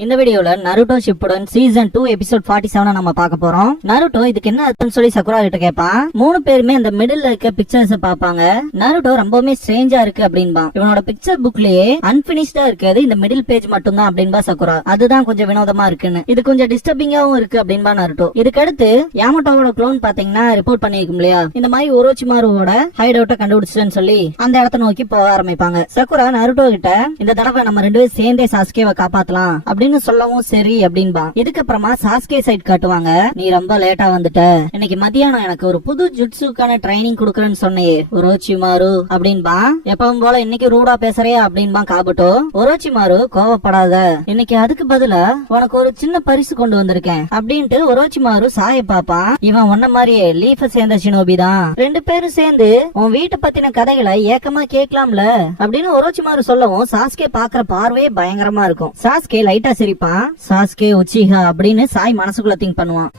இந்த வீடியோல Naruto Shippuden season 2 episode 47 நம்ம பார்க்க போறோம். நருட்டோ இதுக்கு என்ன அர்த்தம்னு சொல்லி சக்குரா கிட்ட கேட்பான். மூணு பேருமே அந்த மிடில்ல இருக்க பிக்சர்ஸ் பாப்பாங்க. நருட்டோ ரொம்பவுமே ஸ்ட்ரேஞ்சா இருக்கு அப்படின்பா. இவனோட பிக்சர் புக்லயே அன்பினிஷ்டா இருக்கிறது இந்த மிடில் பேஜ் மட்டும் தான் அப்படின்பா சக்குரா. அதுதான் கொஞ்சம் வினோதமா இருக்குன்னு, இது கொஞ்சம் டிஸ்டர்பிங்காவும் இருக்கு அப்படின்பா நருட்டோ. இதுக்கடுத்து யாமட்டோவோட க்ளோன் பாத்தீங்கன்னா ரிப்போர்ட் பண்ணிருக்கும் இல்லையா, இந்த மாதிரி ஒரோச்சிமாருவோட ஹைட் அவுட்ட கண்டுபிடிச்சுன்னு சொல்லி அந்த இடத்த நோக்கி போக ஆரம்பிப்பாங்க. சக்குரா நருட்டோ கிட்ட இந்த தடவை நம்ம ரெண்டு பேரும் சேர்ந்தே சாஸ்கேவை காப்பாத்தலாம் அப்படின்னு சொல்லவும் சரி அப்படின்பா. இதுக்கப்புறமா சாஸ்கே சைட் காட்டுவாங்க. நீ ரொம்ப லேட்டா வந்துட்ட, இன்னைக்கு மதியானம் எனக்கு ஒரு புது ஜுட்ஸுக்கான ட்ரைனிங் குடுக்கறேன்னு சொன்னையே ஒரோச்சிமாரு அப்படின்பா. எப்பவும் போல இன்னைக்கு ரூடா பேசுறியா அப்படின்பா காபுட்டோ. ஒரோச்சிமாரு கோவப்படாத, இன்னைக்கு அதுக்கு பதிலா உனக்கு ஒரு சின்ன பரிசு கொண்டு வந்திருக்கேன் அப்படின்ட்டு ஒரோச்சிமாரு சாய பாப்பான். இவன் ஒன்ன மாதிரியே லீஃப சேர்ந்த ஷினோபி தான். ரெண்டு பேரும் சேர்ந்து உன் வீட்டை பத்தின கதைகளை ஏக்கமா கேட்கலாம்ல அப்படின்னு ஒரோச்சிமாரு சொல்லவும் சாஸ்கே பாக்குற பார்வையே பயங்கரமா இருக்கும். சாஸ்கே லைட்டா சிரிப்பான். சாஸ்கே உச்சிஹா அப்படின்னு சாய் மனசுக்குள்ள திங்க் பண்ணுவான்.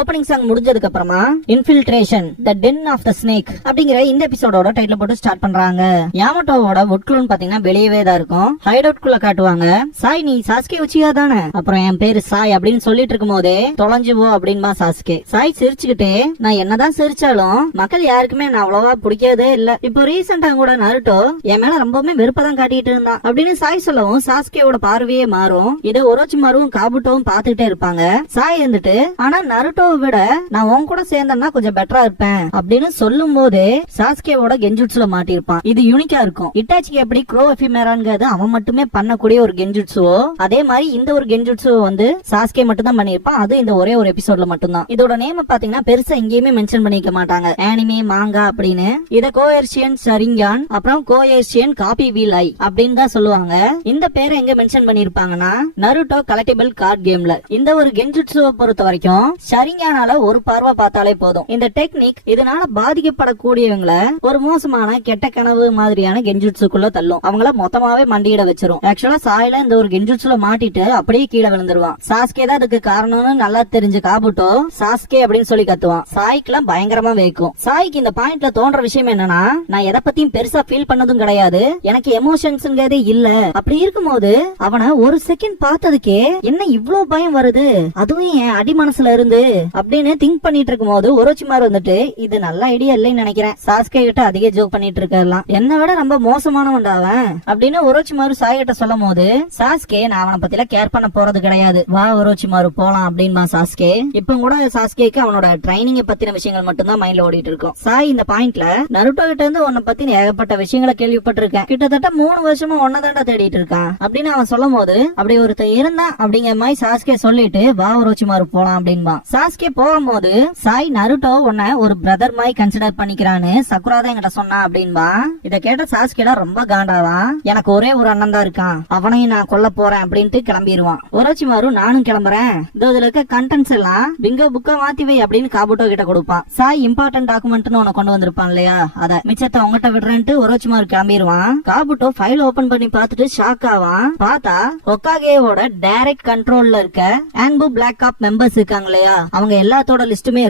ஓபனிங் சாங் முடிஞ்சதுக்கு அப்புறமா infiltration the den of the snake அப்படிங்கிற இந்த எபிசோடோட டைட்டில் போட்டு ஸ்டார்ட் பண்றாங்க. யாமட்டோவோட வுட்க்ளோன் பாத்தீங்கன்னா வெளியவே தான் இருக்கும். ஹைட் அவுட் குள்ள காட்டுவாங்க. சாய் நீ சாஸ்கே உச்சியா தானே, அப்புறம் என் பேரு சாய் அப்படின்னு சொல்லிட்டு இருக்கும் போதே தொலைஞ்சு போ அப்படின்பா சாஸ்கே. சாய் சிரிச்சுக்கிட்டே நான் என்னதான் சிரிச்சாலும் மக்கள் யாருக்குமே நான் அவ்வளவா பிடிக்கவே இல்ல, இப்போ ரீசெண்டா கூட நருட்டோ என் மேல ரொம்பவுமே வெறுப்பதான் காட்டிட்டு இருந்தான் அப்படின்னு சாய் சொல்லவும் சாஸ்கேவோட பார்வையே மாறும். இதை ஒரோச்சிமாருவும் காபுட்டோவும் பாத்துக்கிட்டே இருப்பாங்க. சாய் இருந்துட்டு ஆனா நருட்டோ விட நான் உன் கூட சேர்ந்தேன்னா கொஞ்சம் பெட்டரா இருப்பேன் அப்படின்னு சொல்லும் போதே சாஸ்கேவோட கென்ஜுட்சுல மாட்டிருப்பான். இது யூனிக்கா இருக்கும். இட்டாச்சிக்கு எப்படி க்ரோ எஃபிமேராங்கிறது அவன் மட்டுமே பண்ணக்கூடிய ஒரு கென்ஜுட்சுவோ, அதே மாதிரி இந்த ஒரு கென்ஜுட்சுவோ வந்து சாஸ்கே மட்டும் தான் பண்ணிருப்பான். அது இந்த ஒரே ஒரு எபிசோட்ல மட்டும்தான். இதோட நேம் பாத்தீங்கன்னா பெருசா எங்கேயுமே மென்ஷன் பண்ணிக்க மாட்டாங்க. ஆனிமே மாங்கா அப்படின்னு இத கோயர்ஷியன் ஷரிங்கான் அப்புறம் கோயர்ஷியன் காபி வீல் ஐ அப்படின்னு தான் சொல்லுவாங்க. இந்த பேரை எங்க மென்ஷன் பண்ணிருப்பாங்கன்னா நருட்டோ கலெக்டிபிள் கார்டு கேம்ல. இந்த ஒரு கென்ஜுட்சுவை பொறுத்த வரைக்கும் ஷரிங்கானால ஒரு பார்வை பார்த்தாலே போதும். இந்த டெக்னிக் இதனால பாதிக்கப்படக்கூடியவங்களை ஒரு மோசமான கெட்ட கனவு மாதிரியான கென்ஜுட்சுக்குள்ள தள்ளும். அவங்கள மொத்தமாவே மண்டியிட வச்சிரும். ஆக்சுவலா சாயில இந்த ஒரு கென்ஜுட்சுல மாட்டிட்டு அப்படியே கீழே விழுந்துருவான். சாஸ்கே தான் அதுக்கு காரணம்னு நல்லா தெரிஞ்சு காபுட்டோ சாஸ்கே அப்படின்னு சொல்லி கத்துவான். சாய்க்குலாம் பயங்கரமா வைக்கும். சாய்க்கு இந்த பாயிண்ட்ல தோன்ற விஷயம் என்னன்னா, நான் எதை பத்தியும் பெருசா ஃபீல் பண்ணதும் கிடையாது, எனக்கு எமோஷன்ஸ்ங்கிறதே இல்ல. அப்படி இருக்கும்போது அவனை ஒரு செகண்ட் பார்த்ததுக்கே என்ன இவ்வளவு பயம் வருது, அதுவும் என் அடி மனசுல இருந்து அப்படின்னு திங்க் பண்ணிட்டு இருக்கும் போது ஒரோச்சிமாரு வந்துட்டு இது நல்ல ஐடியா இல்லைன்னு நினைக்கிறேன், சாஸ்கே கிட்ட அதிக ஜோக் பண்ணிட்டு இருக்கலாம், என்னை விட ரொம்ப மோசமானவன்டா அவன் அப்படின்னு ஒரோச்சிமாரு சாய் கிட்ட சொல்லும் போது சாஸ்கே நான் அவனை பத்தில கேர் பண்ண போறது கிடையாது, வா ஒரோச்சிமாரு போலாம் அப்படின்பா சாஸ்கே. இப்ப கூட சாஸ்கேக்கு அவனோட ட்ரைனிங் பத்தின விஷயங்கள் மட்டும்தான் மைண்ட்ல ஓடிட்டு இருக்கும். சாய் இந்த பாயிண்ட்ல நருட்டோ கிட்ட இருந்து உன்னை பத்தின ஏகப்பட்ட விஷயங்களை கேள்விப்பட்டிருக்கேன், கிட்டத்தட்ட 3 வருஷமா ஒன்னதாண்டா தேடிட்டு இருக்கான் அப்படின்னு அவன் சொல்லும் போது அப்படி ஒருத்தர் இருந்தான் அப்படிங்கிற மாதிரி சாஸ்கே சொல்லிட்டு வா ஒரோச்சிமாரு போலாம் அப்படின்பா. சாஸ்கே போகும்போது சாய் நருட்டோ உன்னை ஒரு பிரதர் மாதிரி கன்சிடர் பண்ணிக்கிறான்னு சக்குரா தான் என்கிட்ட சொன்னா அப்படின்பா. இத கேட்ட சாஸ்கேடா ரொம்ப காண்டாவா, எனக்கு ஒரே ஒரு அண்ணன் தான் இருக்கான், அவனையும் நான் கொல்ல போறேன் அப்படின்ட்டு கிளம்பிடுவான். ஒரோச்சிமாரு நானும் கிளம்புறேன், இதுல இருக்க கண்டென்ட்ஸ் எல்லாம் பிங்கோ புக்கா மாத்தி வை அப்படின்னு காபுட்டோ கிட்ட கொடுப்பான். சாய் இம்பார்ட்டன்ட் டாக்குமெண்ட்னு உன கொண்டு வந்திருப்பான் இல்லையா, அத மிச்சத்தை அவங்ககிட்ட விடுறேன்ட்டு ஒரோச்சிமாரு கிளம்பிடுவான். காபுட்டோ ஃபைல் ஓபன் பண்ணி பார்த்துட்டு ஷாக் ஆவான். பார்த்தா ஒக்காகேவோட டைரக்ட் கண்ட்ரோல்ல இருக்க ஆன்பு பிளாக் ஆப் மெம்பர்ஸ் இருக்காங்க இல்லையா, அவங்க எல்லாத்தோட லிஸ்டுமே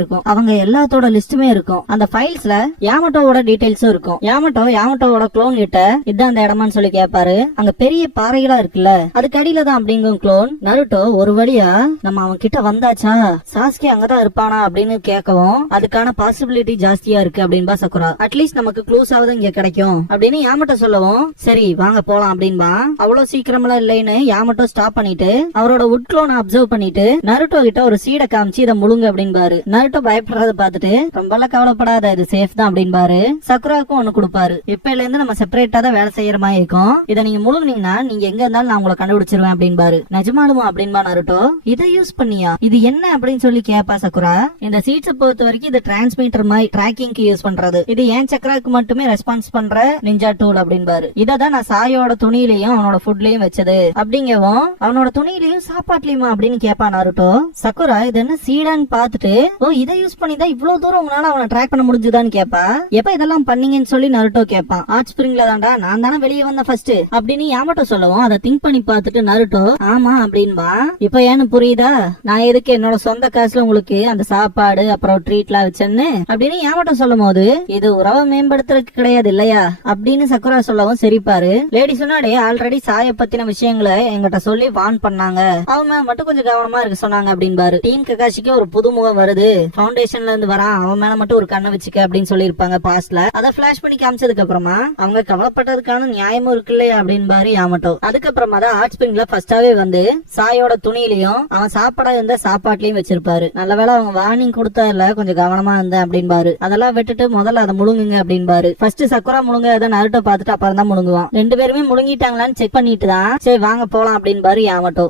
இருக்கும். அந்த ஃபைல்ஸ்ல யாமட்டோவோட டீடைல்ஸும் இருக்கும். யாமட்டோவோட க்ளோன் கிட்ட இதான் அந்த இடமான்னு சொல்லி கேட்பாரு. அங்க பெரிய பாறைகளா இருக்குல்ல, அதுக்கு அடியில தான் அப்படிங்கும் க்ளோன். நருட்டோ ஒரு வழியா நம்ம அவன் கிட்ட வந்தாச்சா, சாஸ்கே அங்கதான் இருப்பானா அப்படின்னு கேட்கவும் அதுக்கான பாசிபிலிட்டி ஜாஸ்தியா இருக்கு அப்படின்பா சக்குரா. அட்லீஸ்ட் நமக்கு க்ளூஸ் ஆவது இங்க கிடைக்கும் அப்படின்னு யாமட்டோ சொல்லவும் சரி வாங்க போலாம் அப்படின்பா. அவ்வளவு சீக்கிரமெல்லாம் இல்லைன்னு யாமட்டோ ஸ்டாப் பண்ணிட்டு அவரோட வுட் க்ளோனை அப்சர்வ் பண்ணிட்டு நருட்டோ கிட்ட ஒரு சீடை காமிச்சு இதை முழுங்க அப்படின்பாரு. நருட்டோ பயப்படுறத பாத்துட்டு ரொம்ப கவலைப்படாத இது சேஃப் தான் அப்படின்பாரு. சக்குராவுக்கும் ஒண்ணு கொடுப்பாரு. இப்பல இருந்து நம்ம செப்பரேட்டா தான் வேலை செய்யற மாதிரி இருக்கும், இதை நீங்க முழுங்கினீங்கன்னா நீங்க எங்க இருந்தாலும் நான் உங்களை கண்டுபிடிச்சிருவேன் அப்படின்பாரு. நிஜமாலுமா அப்படின்பா நருட்டோ. இதை யூஸ் பண்ணியா, இது என்ன அப்படின்னு சொல்லி கேப்பா சக்குரா. இந்த சீட்ஸை பொறுத்த வரைக்கும் இது டிரான்ஸ்மிட்டர் மாதிரி டிராக்கிங்க்கு யூஸ் பண்றது, இது ஏன் சக்கராக்கு மட்டுமே ரெஸ்பான்ஸ் பண்ற நிஞ்சா டூல் அப்படின்பாரு. இததான் நான் சாயோட துணியிலையும் அவனோட ஃபுட்லயும் வச்சது அப்படிங்கவும் அவனோட துணியிலையும் சாப்பாட்லயுமா அப்படின்னு கேப்பா நருட்டோ. சக்குரா இது என்ன சீடா நிக்கிறான்னு பாத்துட்டு ஓ இதை யூஸ் பண்ணி தான் இவ்வளவு தூரம் உங்களால அவனை ட்ராக் பண்ண முடிஞ்சுதான்னு கேப்பா. எப்ப இதெல்லாம் பண்ணீங்கன்னு சொல்லி நருட்டோ கேட்பான். ஹாட் ஸ்பிரிங்ல தான்டா நான் தானே வெளியே வந்த ஃபர்ஸ்ட் அப்படின்னு யாமட்டோ சொல்லவும் அதை திங்க் பண்ணி பார்த்துட்டு நருட்டோ ஆமா அப்படின்பா. இப்ப ஏன்னு புரியுதா நான் எதுக்கு என்னோட சொந்த காசுல உங்களுக்கு அந்த சாப்பாடு அப்புறம் ட்ரீட் எல்லாம் வச்சேன்னு அப்படின்னு யாமட்டோ சொல்லும் போது இது உறவை மேம்படுத்துறதுக்கு கிடையாது இல்லையா அப்படின்னு சக்குரா சொல்லவும் சிரிப்பாரு. லேடி சொன்னாடே ஆல்ரெடி சாய பத்தின விஷயங்களை என்கிட்ட சொல்லி வார்ன் பண்ணாங்க, அவங்க மட்டும் கொஞ்சம் கவனமா இருக்க சொன்னாங்க அப்படின்பாரு. டீம் ககாஷிக்கு ஒரு புதுமுகம் வருது, ஃபவுண்டேஷன்ல இருந்து வரான், அவன் மேல மட்டும் ஒரு கண்ணை வச்சுக்க அப்படின்னு சொல்லிருப்பாங்க பாஸ்ட்ல. அதை பிளாஷ் பண்ணி காமிச்சதுக்கு அப்புறமா அவங்க கவலைப்பட்டதுக்கான நியாயமும் இருக்கு இல்லையா அப்படின்பாரு யாமட்டோ. அதுக்கப்புறமா தான் ஹாட் ஸ்பிரிங்ல ஃபர்ஸ்டாவே வந்து சாயோட துணியிலையும் அவன் சாப்பாட இருந்த சாப்பாட்லயும் வச்சிருப்பாரு. நல்லவேளை அவங்க வார்னிங் கொடுத்ததுல கொஞ்சம் கவனமா இருந்தேன் அப்படின்பாரு. அதெல்லாம் விட்டுட்டு முதல்ல அதை முழுங்குங்க அப்படின்பாரு. ஃபர்ஸ்ட் சக்குரா முழுங்க அதை நருட்டோ பார்த்துட்டு அப்புறம் தான் முழுங்குவான். ரெண்டு பேருமே முழுங்கிட்டாங்களான்னு செக் பண்ணிட்டு தான் சரி வாங்க போலாம் அப்படின்பாரு யாமட்டோ.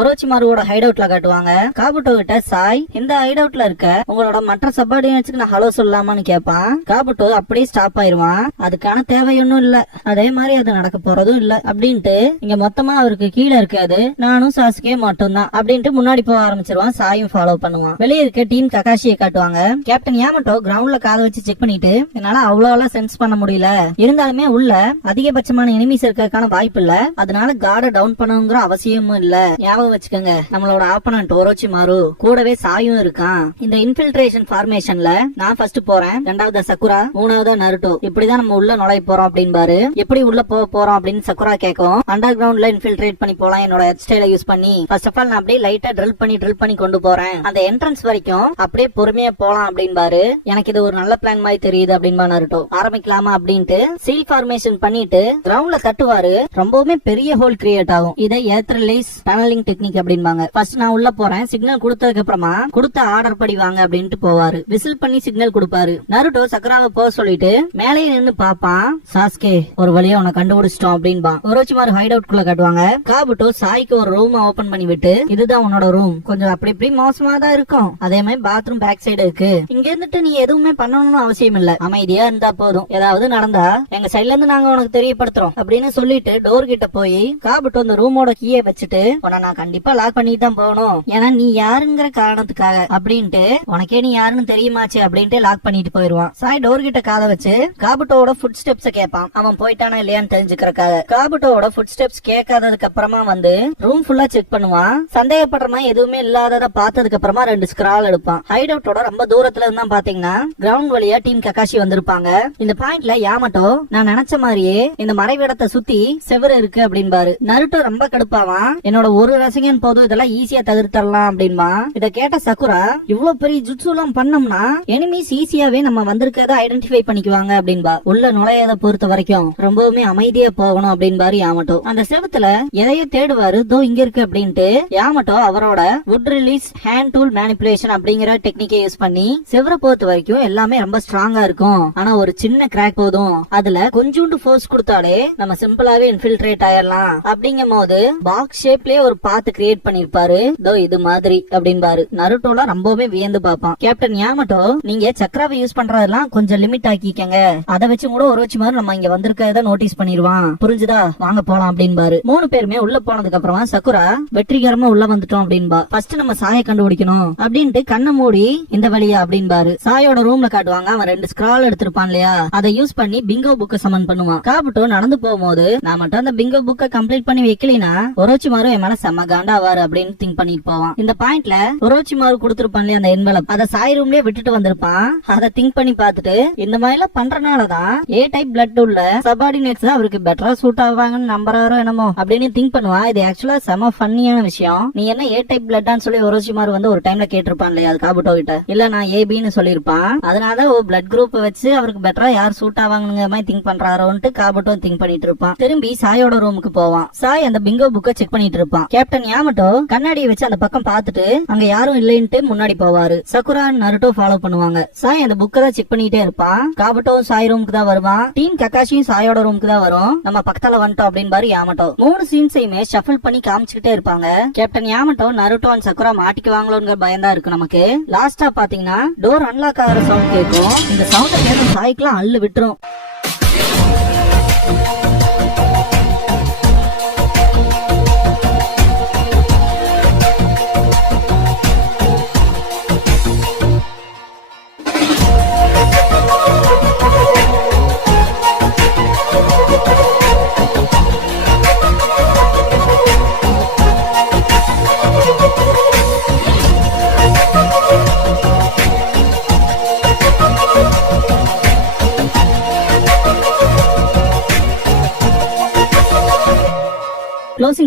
ஒரோச்சிமாருவோட ஹைட் அவுட்ல காட்டுவாங்க. காபுட்டோ கிட்ட சாய் இந்த ஹைட் அவுட்ல இருக்க உங்களோட மற்ற சப்பார்டினேட்ஸ்க்கு நான் ஹலோ சொல்லலாமான்னு கேட்பான். காபுட்டோ அப்படியே ஸ்டாப் ஆயிருவான். அதுக்கான தேவை ஒன்னும் இல்ல, அதே மாதிரி அது நடக்க போறதும் இல்ல அப்படின்ட்டு இங்க மொத்தமா அவருக்கு கீழே இருக்காது நானும் சாசுகே மட்டும் தான் அப்படின்ட்டு முன்னாடி போக ஆரம்பிச்சிருவான். சாயும் ஃபாலோ பண்ணுவான். வெளியே இருக்க டீம் ககாஷியை காட்டுவாங்க. கேப்டன் யாமட்டோ கிரவுண்ட்ல காதை வச்சு செக் பண்ணிட்டு என்னால அவ்வளவு சென்ஸ் பண்ண முடியல, இருந்தாலுமே உள்ள அதிகபட்சமான எனிமீஸ் இருக்கிறதுக்கான வாய்ப்பு இல்ல, அதனால கார்டை டவுன் பண்ணணுங்கிற அவசியமும் இல்ல. வச்சுக்கோங்க நம்மளோட ஆப்பனன்ட் ஒரோச்சிமாரு கூடவே சாயும் இருக்கான். இந்த இன்ஃபில்ட்ரேஷன் ஃபார்மேஷன்ல நான் ஃபர்ஸ்ட் போறேன், ரெண்டாவது சக்குரா, மூணாவது நருட்டோ, இப்படிதான் நம்ம உள்ள நுழைய போறோம் அப்படின்பாரு. எப்படி உள்ள போக போறோம் அப்படின்னு சக்குரா கேட்கும். அண்டர் கிரவுண்ட்ல இன்ஃபில்ட்ரேட் பண்ணி போலாம் என்னோட ஹெட் ஸ்டைலை யூஸ் பண்ணி. ஃபர்ஸ்ட் ஆஃப் ஆல் நான் அப்படியே லைட்டா ட்ரில் பண்ணி கொண்டு போறேன், அந்த என்ட்ரன்ஸ் வரைக்கும் அப்படியே பொறுமையா போலாம் அப்படின்பாரு. எனக்கு இது ஒரு நல்ல பிளான் மாதிரி தெரியுது அப்படின்பா நருட்டோ. ஆரம்பிக்கலாமா அப்படின்ட்டு சீல் ஃபார்மேஷன் பண்ணிட்டு கிரவுண்ட்ல தட்டுவாரு. ரொம்பவுமே பெரிய ஹோல் கிரியேட் ஆகும். இதை ஏத் ரிலீஸ் டனலிங் டெக்னிக் அப்படின்பாங்க. ஃபர்ஸ்ட் நான் உள்ள போறேன், சிக்னல் கொடுத்ததுக்கு அப்புறமா கொடுத்த ஆர்டர் படி வாங்க அப்படின்ட்டு போவாரு. விசில் பண்ணி சிக்னல் கொடுப்பாரு. நருட்டோ சக்கராவை போக சொல்லிட்டு மேலே நின்று பாப்பான். சாஸ்கே ஒரு வழியா உன்னை கண்டுபிடிச்சிட்டோம் அப்படின்பா. ஒரோச்சிமாரு ஹைட் அவுட் குள்ள காட்டுவாங்க. காபுட்டோ சாய்க்கு ஒரு ரூம் ஓபன் பண்ணி விட்டு இதுதான் உன்னோட ரூம், கொஞ்சம் அப்படி இப்படி மோசமா தான் இருக்கும், அதே மாதிரி பாத்ரூம் பேக் சைடு இருக்கு, இங்க இருந்துட்டு நீ எதுவுமே பண்ணணும்னு அவசியம் இல்ல, அமைதியா இருந்தா போதும், ஏதாவது நடந்தா எங்க சைட்ல இருந்து நாங்க உனக்கு தெரியப்படுத்துறோம் அப்படின்னு சொல்லிட்டு டோர் கிட்ட போய் காபுட்டோ அந்த ரூமோட கீயை வச்சுட்டு உன்னை நான் கண்டிப்பா லாக் பண்ணி தான் போகணும், ஏன்னா நீ யாருங்கிற காரணத்துக்காக அப்படின்ட்டு உனக்கே நீ யாருன்னு தெரியுமாச்சு அப்படின்ட்டு லாக் பண்ணிட்டு போயிருவான். சாய் டோர் கிட்ட காதை வச்சு காபுட்டோட ஃபுட் ஸ்டெப்ஸ் கேட்பான், அவன் போயிட்டானா இல்லையான்னு தெரிஞ்சுக்கிறக்காக. காபுட்டோட ஃபுட் ஸ்டெப்ஸ் கேட்காததுக்கு அப்புறமா வந்து ரூம் ஃபுல்லா செக் பண்ணுவான். சந்தேகப்படுற மாதிரி எதுவுமே இல்லாதத பார்த்ததுக்கு அப்புறமா 2 ஸ்கிரால் எடுப்பான். ஹைட் அவுட்டோட ரொம்ப தூரத்துல இருந்தா பாத்தீங்கன்னா கிரவுண்ட் வழியா டீம் ககாஷி வந்திருப்பாங்க. இந்த பாயிண்ட்ல யாமட்டோ நான் நினைச்ச மாதிரியே இந்த மறைவிடத்தை சுத்தி செவரு இருக்கு அப்படின்பாரு. நருட்டோ ரொம்ப கடுப்பாவான். என்னோட ஒரு ரசிகன் போதும், இதெல்லாம் ஈஸியா தவிர்த்தரலாம் அப்படின்பா. இத கேட்ட சக்குரா இவ்வளவு பெரிய ஜுட்சு எல்லாம் பண்ணோம்னா எனிமீஸ் ஈஸியாவே நம்ம வந்திருக்கத ஐடென்டிஃபை பண்ணிக்குவாங்க அப்படின்பா. உள்ள நுழையத பொறுத்த வரைக்கும் ரொம்பவுமே அமைதியா போகணும் அப்படின்பாரு யாமட்டோ. அந்த செவத்துல எதையோ தேடுவாரு, தோ இங்க இருக்கு அப்படின்ட்டு. யாமட்டோ அவரோட would release hand tool manipulation அப்படிங்கிற டெக்னிக்கை யூஸ் பண்ணி செவரை பொறுத்த வரைக்கும் எல்லாமே ரொம்ப ஸ்ட்ராங்கா இருக்கும், ஆனா ஒரு சின்ன கிராக் போதும், அதுல கொஞ்சோண்டு ஃபோர்ஸ் கொடுத்தாலே நம்ம சிம்பிளாவே இன்ஃபில்ட்ரேட் ஆயிடலாம். அப்படிங்கும் போது பாக்ஸ் ஷேப்லயே ஒரு பாத்து கிரியேட் பண்ணிருப்பாரு, தோ இது மாதிரி அப்படின்பாரு. நருட்டோல ரொம்பவே வியந்து பாப்பான். கேப்டன் யாமட்டோ நீங்க சக்கராவை யூஸ் பண்றதெல்லாம் கொஞ்சம் லிமிட் ஆக்கிக்கங்க, அதை வச்சு கூட ஒரோச்சிமாரு நம்ம இங்க வந்திருக்கிறத நோட்டீஸ் பண்ணிடுவான், புரிஞ்சுதா, வாங்க போலாம் அப்படின்பாரு. 3 பேருமே உள்ள போனதுக்கு அப்புறமா சக்குரா வெற்றிகரமா உள்ள வந்துட்டோம் அப்படின்பா. ஃபர்ஸ்ட் நம்ம சாயை கண்டுபிடிக்கணும் அப்படின்ட்டு கண்ணை மூடி இந்த வழியா அப்படின்பாரு. சாயோட ரூம்ல காட்டுவாங்க. அவன் 2 ஸ்கிரால் எடுத்திருப்பான் இல்லையா, அதை யூஸ் பண்ணி பிங்கோ புக்க சமன் பண்ணுவான். காபுட்டோ நடந்து போகும்போது நான் மட்டும் அந்த பிங்கோ புக்க கம்ப்ளீட் பண்ணி வைக்கலைனா ஒரோச்சிமாரு என் மேல செம்ம காண்டாவாரு அப்படின்னு திங்க் பண்ணிட்டு போவான். இந்த பாயிண்ட்ல ஒரோச்சிமாரு கொடுத்திருப்பான் அந்த என்வெலப், அதை சாய் ரூம்லயே விட்டுட்டு வந்திருப்பான். அதை திங்க் பண்ணி பார்த்துட்டு இந்த மாதிரி எல்லாம் பண்றனாலதான் ஏ டைப் பிளட் உள்ள சபார்டினேட்ஸ் அவருக்கு பெட்டரா சூட் ஆவாங்கன்னு நம்புறாரோ என்னமோ அப்படின்னு திங்க் பண்ணுவான். இது ஆக்சுவலா செம ஃபன்னியான விஷயம். நீ என்ன ஏ டைப் பிளட்டான்னு சொல்லி ஒரோச்சிமாரு வந்து ஒரு டைம்ல கேட்டிருப்பான் இல்லையா, அது காபுட்டோ கிட்ட. இல்ல நான் ஏபின்னு சொல்லிருப்பான். அதனால பிளட் குரூப் வச்சு அவருக்கு பெட்டரா யார் சூட் ஆவாங்கிற மாதிரி திங்க் பண்றாரோன்ட்டு காபுட்டோ திங்க் பண்ணிட்டு இருப்பான். திரும்பி சாயோட ரூமுக்கு போவான். சாய் அந்த பிங்கோ புக்க செக் பண்ணிட்டு இருப்பான். கேப்டன் யாமட்டோ கண்ணாடியை வச்சு அந்த பக்கம் பார்த்துட்டு அங்க யாரும் இல்லைன்ட்டு முன்னாடி போவாரு. சக்குரா நருட்டோ ஃபாலோ பண்ணுவாங்க. சாய் அந்த புக்க தான் செக் பண்ணிட்டே இருப்பான். காபுட்டோ சாய் ரூமுக்கு தான் வருவான். டீம் ககாஷியும் சாயோட ரூமுக்கு தான் வரும். நம்ம பக்கத்துல வந்துட்டோம் அப்படின்பாரு யாமட்டோ. 3 சீன்ஸையுமே ஷஃபிள் பண்ணி காமிச்சுக்கிட்டே இருப்பாங்க. Captain Yamato Naruto and Sakura மாட்டிக்குவாங்களோங்கிற பயந்தா இருக்கு நமக்கு. லாஸ்டா பாத்தீங்கன்னா டோர் அன்லாக் ஆகிற சவுண்ட் கேட்கும். இந்த சவுண்ட் கேட்கும் சாய்க்கெல்லாம் அள்ளு விட்டுரும்.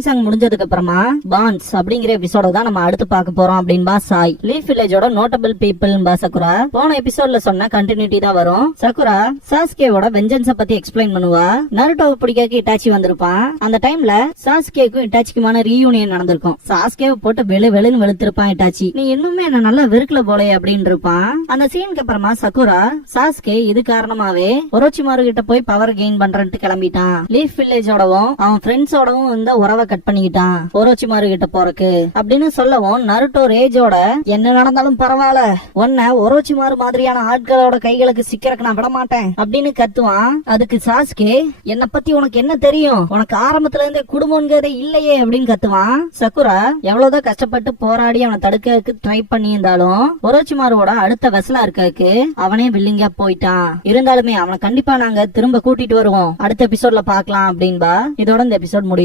சாங் முடிஞ்சதுக்கு அப்புறமா பான்ஸ் அப்படிங்கிற எபிசோட தான் நம்ம அடுத்து பார்க்க போறோம் அப்படின்பா சாய். லீஃப் வில்லேஜோட நோட்டபிள் பீப்புள்பா சக்குரா. போன எபிசோட்ல சொன்ன கண்டினியூட்டி தான் வரும். சக்குரா சாஸ்கேவோட வெஞ்சன்ஸ பத்தி எக்ஸ்பிளைன் பண்ணுவா. நருட்டோவை பிடிக்க இட்டாச்சி வந்திருப்பான். அந்த டைம்ல சாஸ்கேக்கும் இட்டாச்சிக்குமான ரீயூனியன் நடந்திருக்கும். சாஸ்கேவை போட்டு வெளுன்னு வெளுத்திருப்பான் இட்டாச்சி. நீ இன்னுமே என்ன நல்லா வெறுக்கல போலே அப்படின்னு இருப்பான். அந்த சீனுக்கு அப்புறமா சக்குரா சாஸ்கே இது காரணமாவே ஒரோச்சிமாரு கிட்ட போய் பவர் கெயின் பண்றேன்ட்டு கிளம்பிட்டான். லீஃப் வில்லேஜோடவும் அவன் ஃப்ரெண்ட்ஸோடவும் இந்த உறவை கட் பண்ணிக்கிட்டான் ஒரோச்சிமாரு கிட்ட போறக்கு அப்படின்னு சொல்லவும் நருட்டோ ரேஜோட என்ன நடந்தாலும் பரவாயில்ல, உன்ன ஒரோச்சிமாரு மாதிரியான ஆட்களோட கைகளுக்கு சிக்கிறக்கு நான் விட மாட்டேன் அப்படின்னு கத்துவான். அதுக்கு சாஸ்கே என்ன பத்தி உனக்கு என்ன தெரியும், உனக்கு ஆரம்பத்துல இருந்தே குடும்பங்கிறதே இல்லையே அப்படின்னு கத்துவான். சக்குரா எவ்வளவுதான் கஷ்டப்பட்டு போராடி அவனை தடுக்க ட்ரை பண்ணியிருந்தாலும் ஒரோச்சிமாரோட அடுத்த வெசலா இருக்கக்கு அவனே வில்லிங்கா போயிட்டான். இருந்தாலுமே அவனை கண்டிப்பா நாங்க திரும்ப கூட்டிட்டு வருவோம், அடுத்த எபிசோட்ல பாக்கலாம் அப்படின்பா. இதோட இந்த எபிசோட் முடியும்.